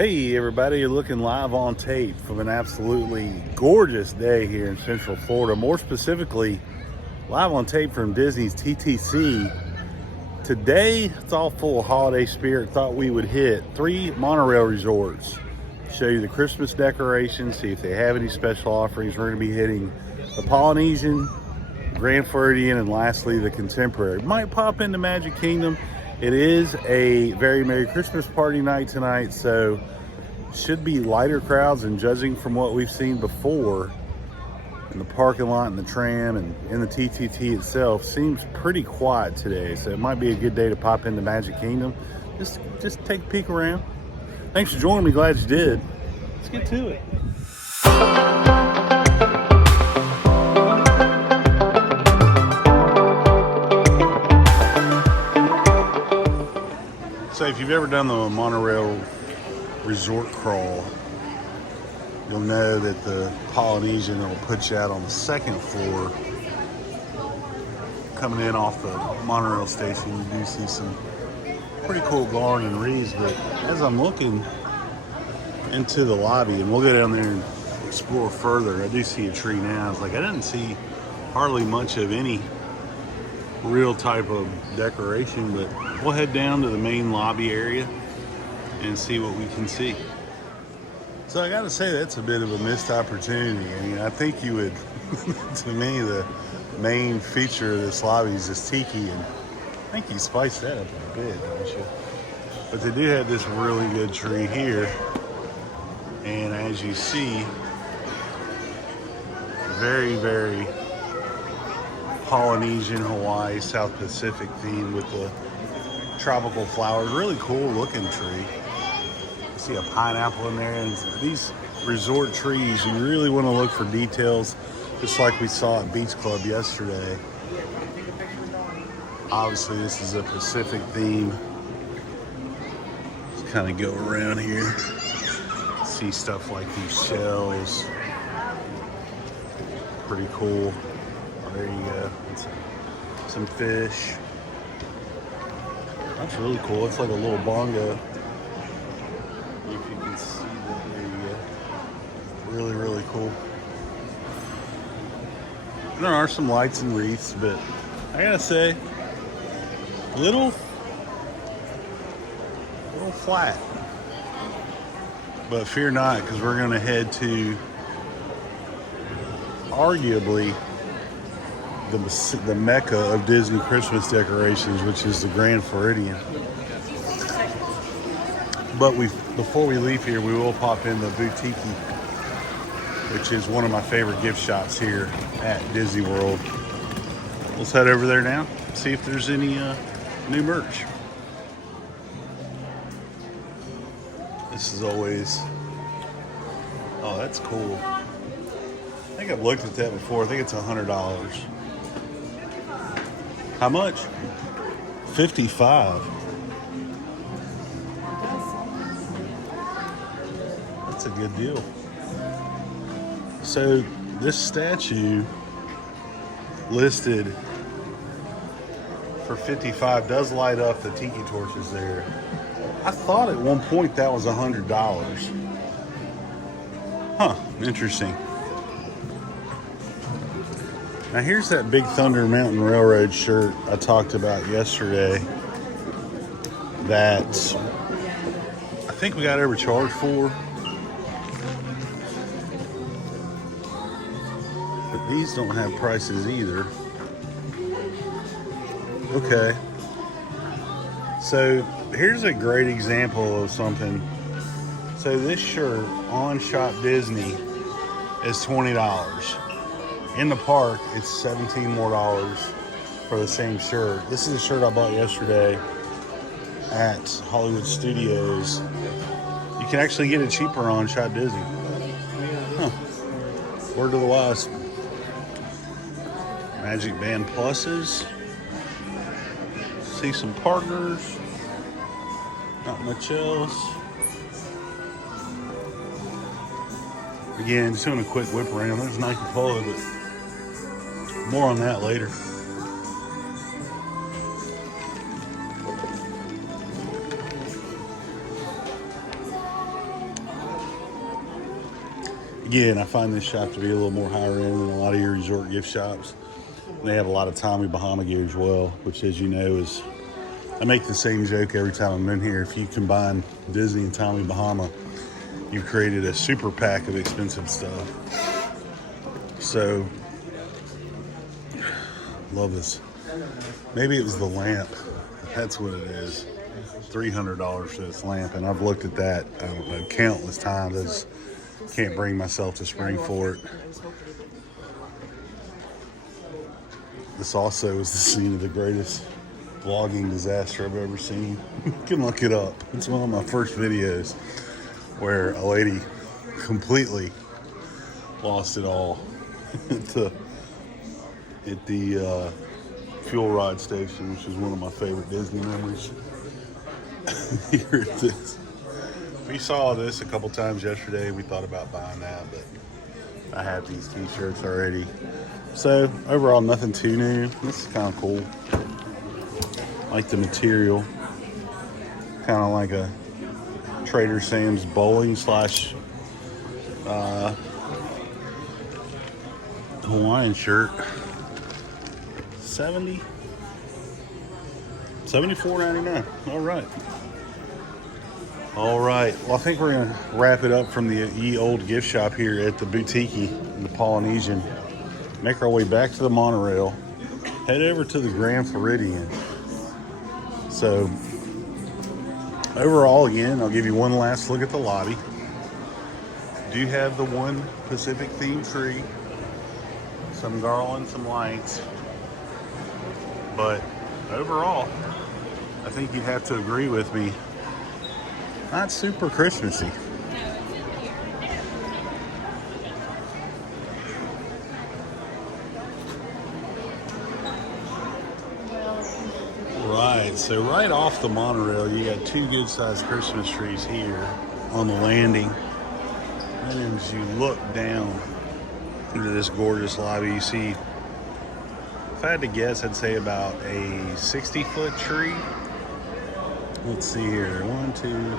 Hey everybody, you're looking live on tape from an absolutely gorgeous day here in Central Florida. More specifically, live on tape from Disney's TTC. Today, it's all full of holiday spirit. Thought we would hit 3 monorail resorts. Show you the Christmas decorations, see if they have any special offerings. We're going to be hitting the Polynesian, Grand Floridian, and lastly the Contemporary. Might pop into Magic Kingdom. It is a very Merry Christmas party night tonight, so should be lighter crowds, and judging from what we've seen before in the parking lot and the tram and in the TTT itself, seems pretty quiet today. So it might be a good day to pop into Magic Kingdom. Just take a peek around. Thanks for joining me, glad you did. Let's get to it. So if you've ever done the monorail resort crawl, you'll know that the Polynesian will put you out on the second floor. Coming in off the monorail station, you do see some pretty cool garden and reeds, but as I'm looking into the lobby, and we'll go down there and explore further, I do see a tree now. It's like I didn't see hardly much of any real type of decoration, but we'll head down to the main lobby area and see what we can see. So I gotta say, that's a bit of a missed opportunity. I mean, I think you would, to me, the main feature of this lobby is this tiki, and I think you spiced that up a bit, don't you? But they do have this really good tree here, and as you see, very, very Polynesian, Hawaii, South Pacific theme with the tropical flowers. Really cool looking tree. You see a pineapple in there, and these resort trees, you really want to look for details, just like we saw at Beach Club yesterday. Obviously this is a Pacific theme. Let's kind of go around here, see stuff like these shells. Pretty cool. There you go. Some fish. That's really cool. It's like a little bongo. If you can see that, there you go. Really, really cool. And there are some lights and wreaths, but I gotta say, little flat. But fear not, because we're gonna head to arguably the mecca of Disney Christmas decorations, which is the Grand Floridian. But before we leave here, we will pop in the Boutique, which is one of my favorite gift shops here at Disney World. Let's head over there now, see if there's any new merch. This is always, oh, that's cool. I think I've looked at that before. I think it's $100. How much? $55. That's a good deal. So this statue listed for $55 does light up the tiki torches there. I thought at one point that was $100. Huh, interesting. Now here's that Big Thunder Mountain Railroad shirt I talked about yesterday that I think we got overcharged for. But these don't have prices either. Okay. So here's a great example of something. So this shirt on Shop Disney is $20. In the park, it's $17 more for the same shirt. This is a shirt I bought yesterday at Hollywood Studios. You can actually get it cheaper on Shop Disney. Huh. Word to the wise. Magic Band Pluses. See some partners. Not much else. Again, just doing a quick whip around. There's Nike Polo, but more on that later. Again, I find this shop to be a little more higher end than a lot of your resort gift shops. They have a lot of Tommy Bahama gear as well, which, as you know, is, I make the same joke every time I'm in here. If you combine Disney and Tommy Bahama, you've created a super pack of expensive stuff. So, love this. Maybe it was the lamp. That's what it is. $300 for this lamp, and I've looked at that, I don't know, countless times. I just can't bring myself to spring for it. This also is the scene of the greatest vlogging disaster I've ever seen. You can look it up. It's one of my first videos where a lady completely lost it all at the fuel rod station, which is one of my favorite Disney memories. Here it is. We saw this a couple times yesterday. We thought about buying that, but I have these t-shirts already. So overall, nothing too new. This is kind of cool. I like the material. Kind of like a Trader Sam's bowling slash Hawaiian shirt. $74.99. All right. Well, I think we're going to wrap it up from the Ye Old gift shop here at the Boutique in the Polynesian. Make our way back to the monorail. Head over to the Grand Floridian. So, overall, again, I'll give you one last look at the lobby. Do have the one Pacific themed tree. Some garland, some lights. But overall, I think you'd have to agree with me. Not super Christmassy. Right, so right off the monorail, you got two good-sized Christmas trees here on the landing. And as you look down into this gorgeous lobby, you see, if I had to guess, I'd say about a 60-foot tree. Let's see here, 1, 2,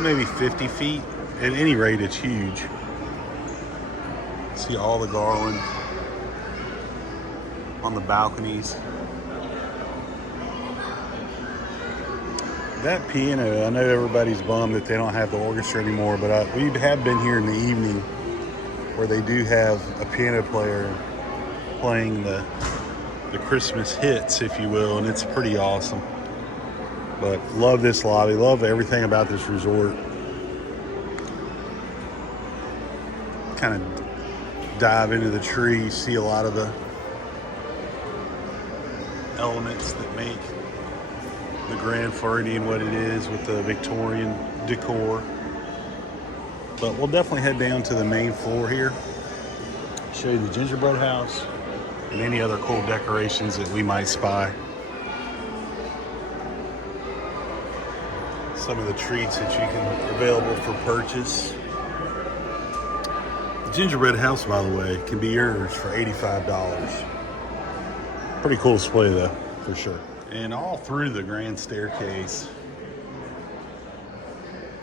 maybe 50 feet. At any rate, it's huge. See all the garland on the balconies. That piano, I know everybody's bummed that they don't have the orchestra anymore, but we have been here in the evening where they do have a piano player playing the Christmas hits, if you will, and it's pretty awesome. But love this lobby, love everything about this resort. Kind of dive into the tree, see a lot of the elements that make the Grand Floridian what it is with the Victorian decor. But we'll definitely head down to the main floor here, show you the gingerbread house and any other cool decorations that we might spy. Some of the treats that you can available for purchase. The gingerbread house, by the way, can be yours for $85. Pretty cool display though, for sure. And all through the grand staircase,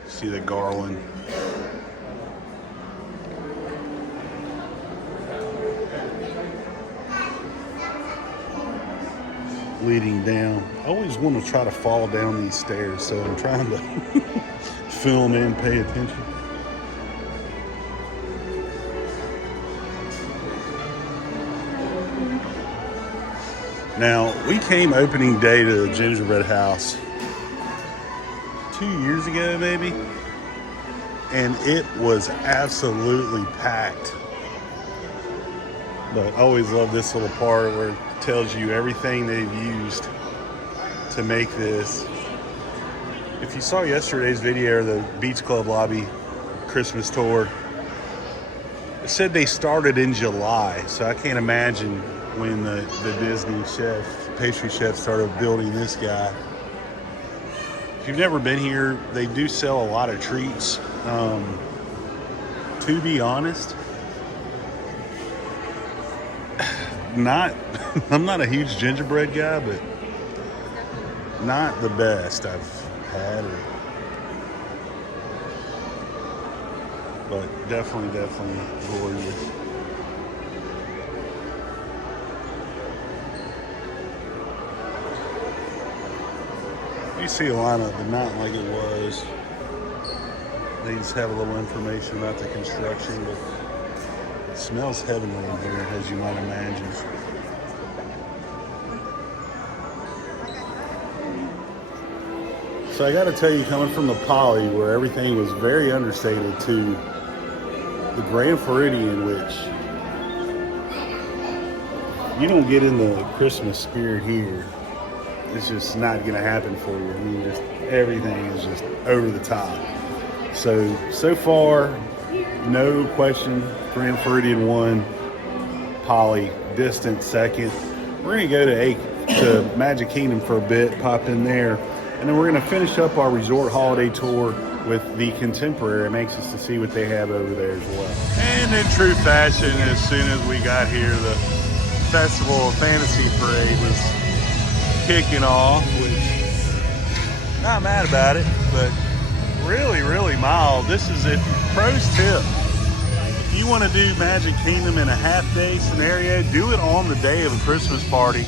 see the garland. Leading down. I always want to try to fall down these stairs, so I'm trying to film in, pay attention. Now, we came opening day to the gingerbread house 2 years ago, maybe, and it was absolutely packed. But I always love this little part where it tells you everything they've used to make this. If you saw yesterday's video of the Beach Club Lobby Christmas tour, it said they started in July, so I can't imagine when the Disney chef, pastry chef, started building this guy. If you've never been here, they do sell a lot of treats. To be honest, I'm not a huge gingerbread guy, but not the best I've had. but definitely gorgeous. You see a line up the mountain like it was. They just have a little information about the construction, but it smells heavenly in here, as you might imagine. So I got to tell you, coming from the Poly, where everything was very understated, to the Grand Floridian, which you don't get in the Christmas spirit here, it's just not going to happen for you. I mean, just everything is just over the top. So far, no question, Grand Floridian 1, Poly, distant second. We're going to go to Magic Kingdom for a bit, pop in there, and then we're going to finish up our resort holiday tour with the Contemporary. I'm anxious to see what they have over there as well. And in true fashion, as soon as we got here, the Festival of Fantasy Parade was kicking off, which, not mad about it, but really mild. This is a pro's tip. If you want to do Magic Kingdom in a half-day scenario, do it on the day of a Christmas party,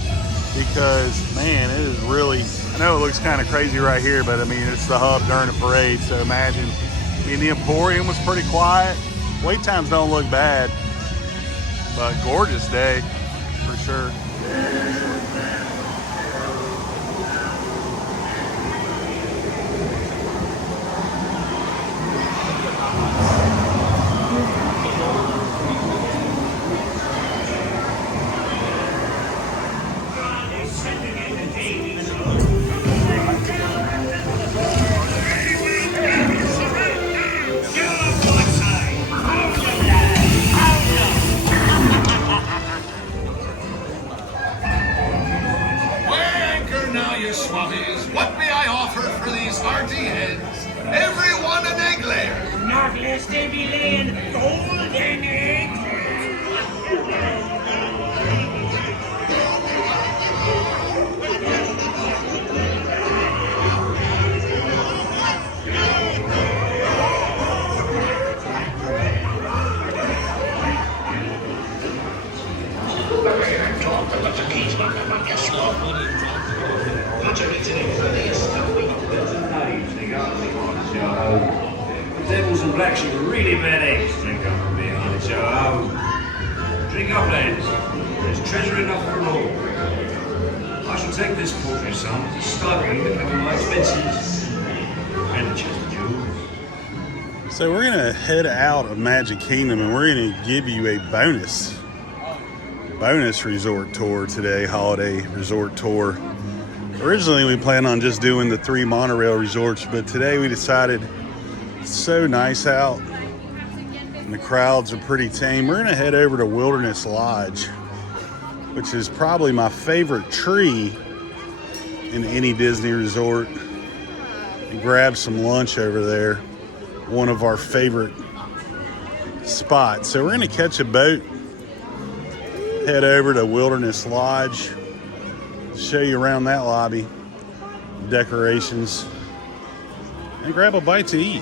because, man, it is really, I know it looks kind of crazy right here, but I mean, it's the hub during the parade, so imagine, I mean, the Emporium was pretty quiet. Wait times don't look bad, but gorgeous day for sure. Swabbies, what may I offer for these hearty heads? Everyone an egg layer. Not lest they be laying golden eggs. Devils and blacks are really bad eggs. Drink up a bit, honey. So, drink up, lads. There's treasure enough for all. I shall take this paltry sum as a stipend to cover my expenses and a chest of jewels. So we're gonna head out of Magic Kingdom, and we're gonna give you a bonus resort tour today, holiday resort tour. Originally we planned on just doing the 3 monorail resorts, but today we decided it's so nice out and the crowds are pretty tame. We're gonna head over to Wilderness Lodge, which is probably my favorite tree in any Disney resort, and grab some lunch over there, one of our favorite spots. So we're gonna catch a boat, head over to Wilderness Lodge, show you around that lobby, decorations, and grab a bite to eat.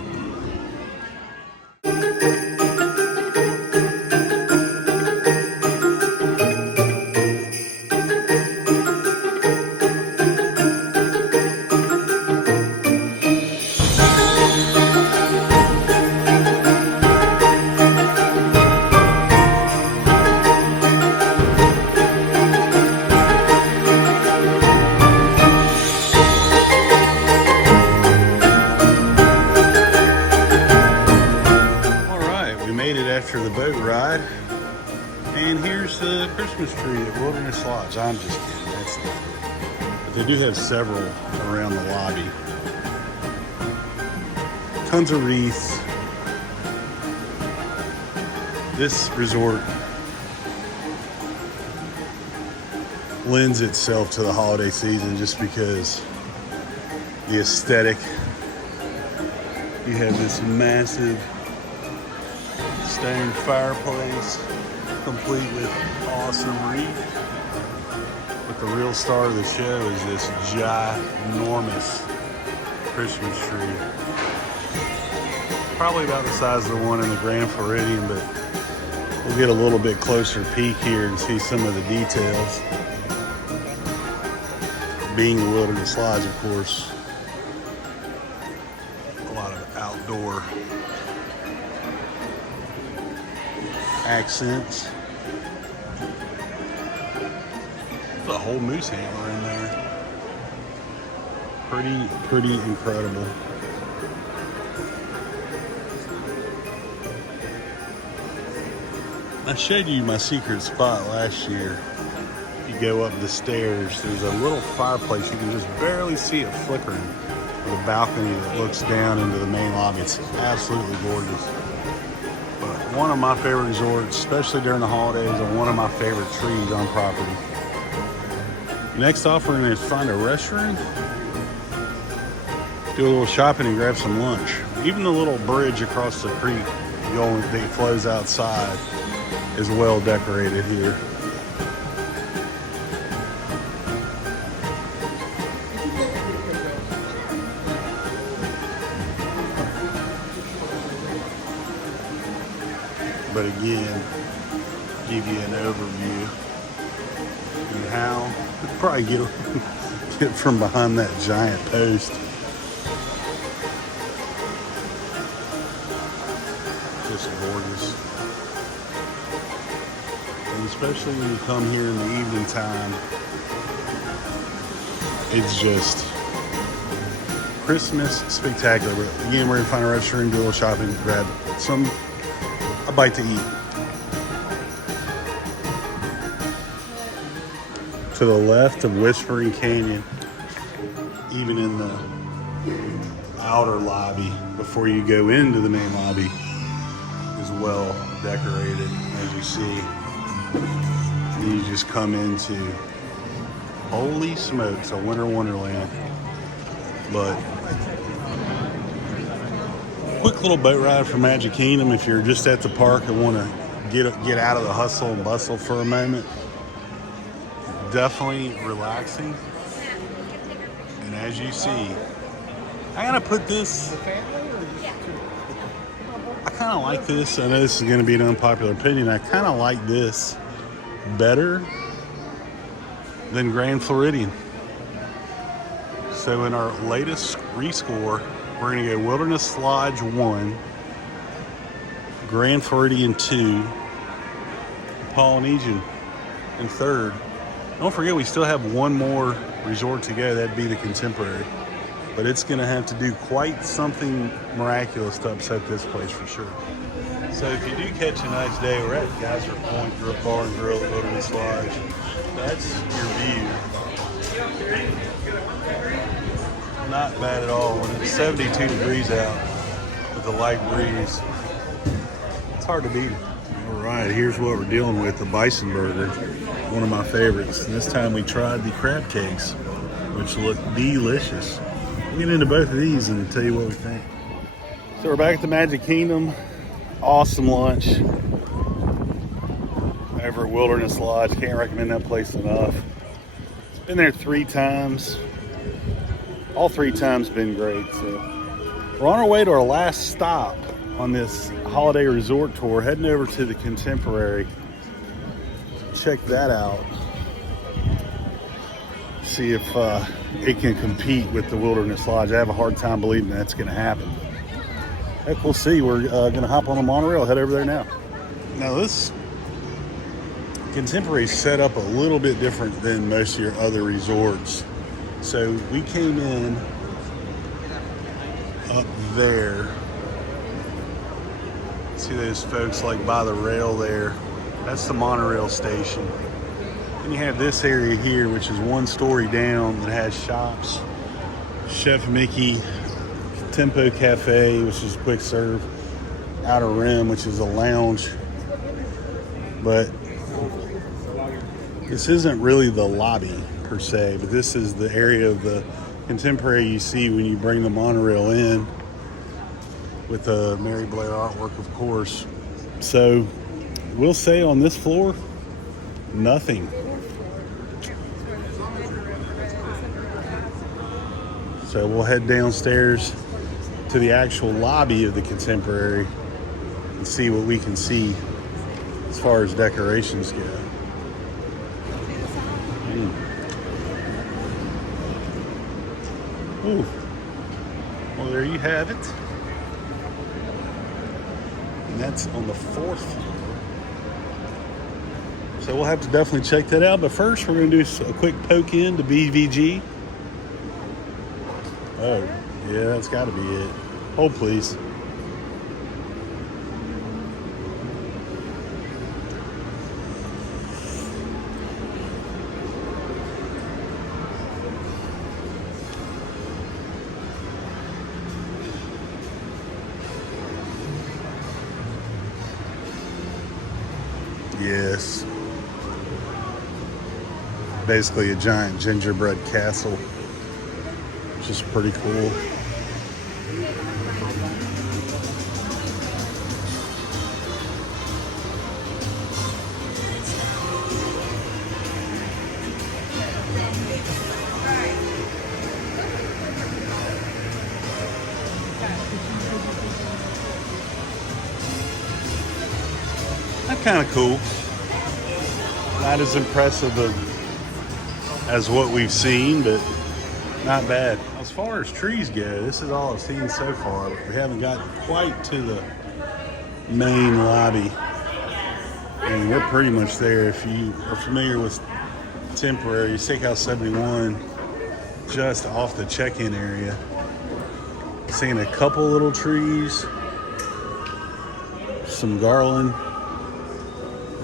After the boat ride, and here's the Christmas tree at Wilderness Lodge. I'm just kidding, that's not it. But they do have several around the lobby. Tons of wreaths. This resort lends itself to the holiday season just because the aesthetic. You have this massive stone fireplace, complete with awesome wreath. But the real star of the show is this ginormous Christmas tree. Probably about the size of the one in the Grand Floridian, but we'll get a little bit closer peek here and see some of the details. Being the Wilderness Lodge, of course, a lot of outdoor accents. There's a whole moose antler in there. Pretty incredible. I showed you my secret spot last year. You go up the stairs, there's a little fireplace. You can just barely see it flickering with a balcony that looks down into the main lobby. It's absolutely gorgeous. But one of my favorite resorts, especially during the holidays, and one of my favorite trees on property. Next off, we're going to find a restroom, do a little shopping, and grab some lunch. Even the little bridge across the creek that flows outside is well decorated here. But again, give you an overview and how you probably get from behind that giant post. Just gorgeous. And especially when you come here in the evening time, it's just Christmas spectacular. But again, we're gonna find a restaurant, do a little shopping, grab a bite to eat. To the left of Whispering Canyon, even in the outer lobby before you go into the main lobby, is well decorated, as you see. You just come into, holy smokes, a winter wonderland. But quick little boat ride from Magic Kingdom if you're just at the park and want to get out of the hustle and bustle for a moment. Definitely relaxing. And as you see, I gotta put this, I kind of like this. I know this is going to be an unpopular opinion. I kind of like this better than Grand Floridian. So in our latest rescore, we're going to go Wilderness Lodge 1, Grand Floridian 2, Polynesian in third. Don't forget, we still have one more resort to go. That'd be the Contemporary. But it's going to have to do quite something miraculous to upset this place for sure. So if you do catch a nice day, we're at Geyser Point Bar and Grill at Wilderness Lodge. That's your view. Not bad at all. When it's 72 degrees out with a light breeze, it's hard to beat it. All right, here's what we're dealing with, the bison burger, one of my favorites. And this time we tried the crab cakes, which look delicious. We'll get into both of these and tell you what we think. So we're back at the Magic Kingdom. Awesome lunch over at Wilderness Lodge. Can't recommend that place enough. Been there 3 times. All 3 times been great. So we're on our way to our last stop on this holiday resort tour, heading over to the Contemporary. Check that out. See if it can compete with the Wilderness Lodge. I have a hard time believing that's going to happen. Heck, we'll see. We're going to hop on a monorail, head over there now. Now this Contemporary is set up a little bit different than most of your other resorts. So we came in up there. See those folks like by the rail there? That's the monorail station. And you have this area here, which is 1 story down, that has shops. Chef Mickey, Tempo Cafe, which is quick serve. Outer Rim, which is a lounge. But this isn't really the lobby per se, but this is the area of the Contemporary you see when you bring the monorail in, with the Mary Blair artwork, of course. So we'll say on this floor, nothing. So we'll head downstairs to the actual lobby of the Contemporary and see what we can see as far as decorations go. Ooh. Well, there you have it. And that's on the 4th floor. So we'll have to definitely check that out. But first, we're going to do a quick poke in to BVG. Oh, yeah, that's got to be it. Hold, please. Yes. Basically a giant gingerbread castle, which is pretty cool. That's kind of cool. Not as impressive as what we've seen, but not bad. As far as trees go, this is all I've seen so far. We haven't gotten quite to the main lobby. And we're pretty much there. If you are familiar with Contemporary, Steakhouse 71, just off the check-in area. Seeing a couple little trees, some garland,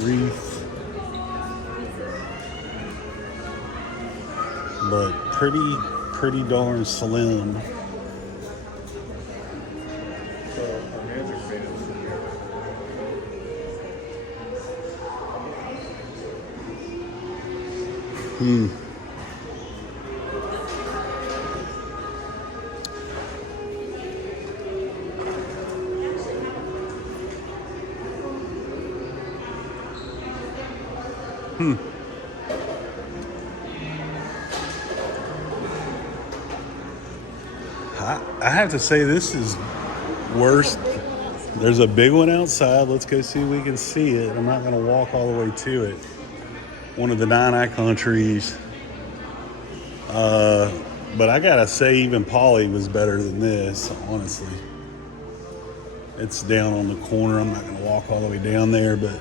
wreath, but pretty darn slim. I have to say this is worse. There's a big one outside. Let's go see if we can see it. I'm not going to walk all the way to it. One of the 9 icon trees. But I got to say even Polly was better than this, honestly. It's down on the corner. I'm not going to walk all the way down there, but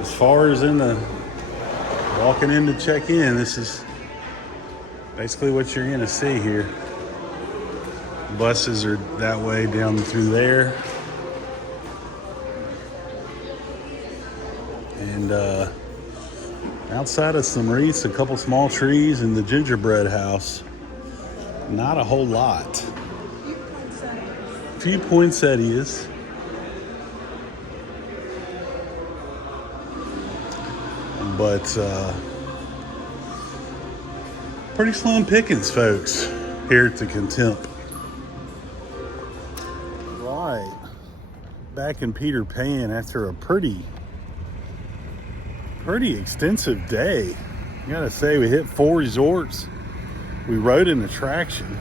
as far as walking in to check in, this is basically what you're going to see here. Buses are that way down through there. And outside of some wreaths, a couple small trees, and the gingerbread house, not a whole lot. A few poinsettias. But pretty slim pickings, folks, here at the Contempt. Right, back in Peter Pan after a pretty extensive day. I gotta say, we hit 4 resorts. We rode an attraction.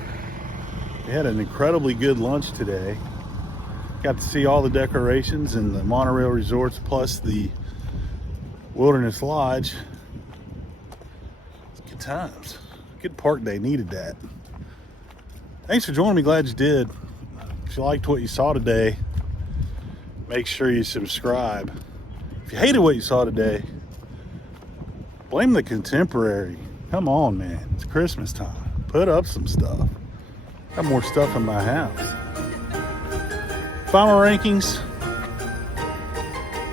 We had an incredibly good lunch today. Got to see all the decorations in the Monorail resorts, plus the Wilderness Lodge. Good times. Good park day, needed that. Thanks for joining me, glad you did. If you liked what you saw today, make sure you subscribe. If you hated what you saw today, blame the Contemporary. Come on, man, it's Christmas time. Put up some stuff. Got more stuff in my house. Final rankings: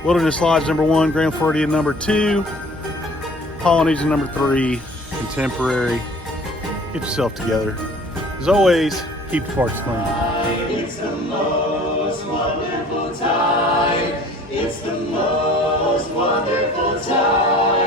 Wilderness Lodge #1, Grand Floridian #2, Polynesian #3, Contemporary. Get yourself together. As always, keep your parks clean. It's the most wonderful time. It's the most wonderful time.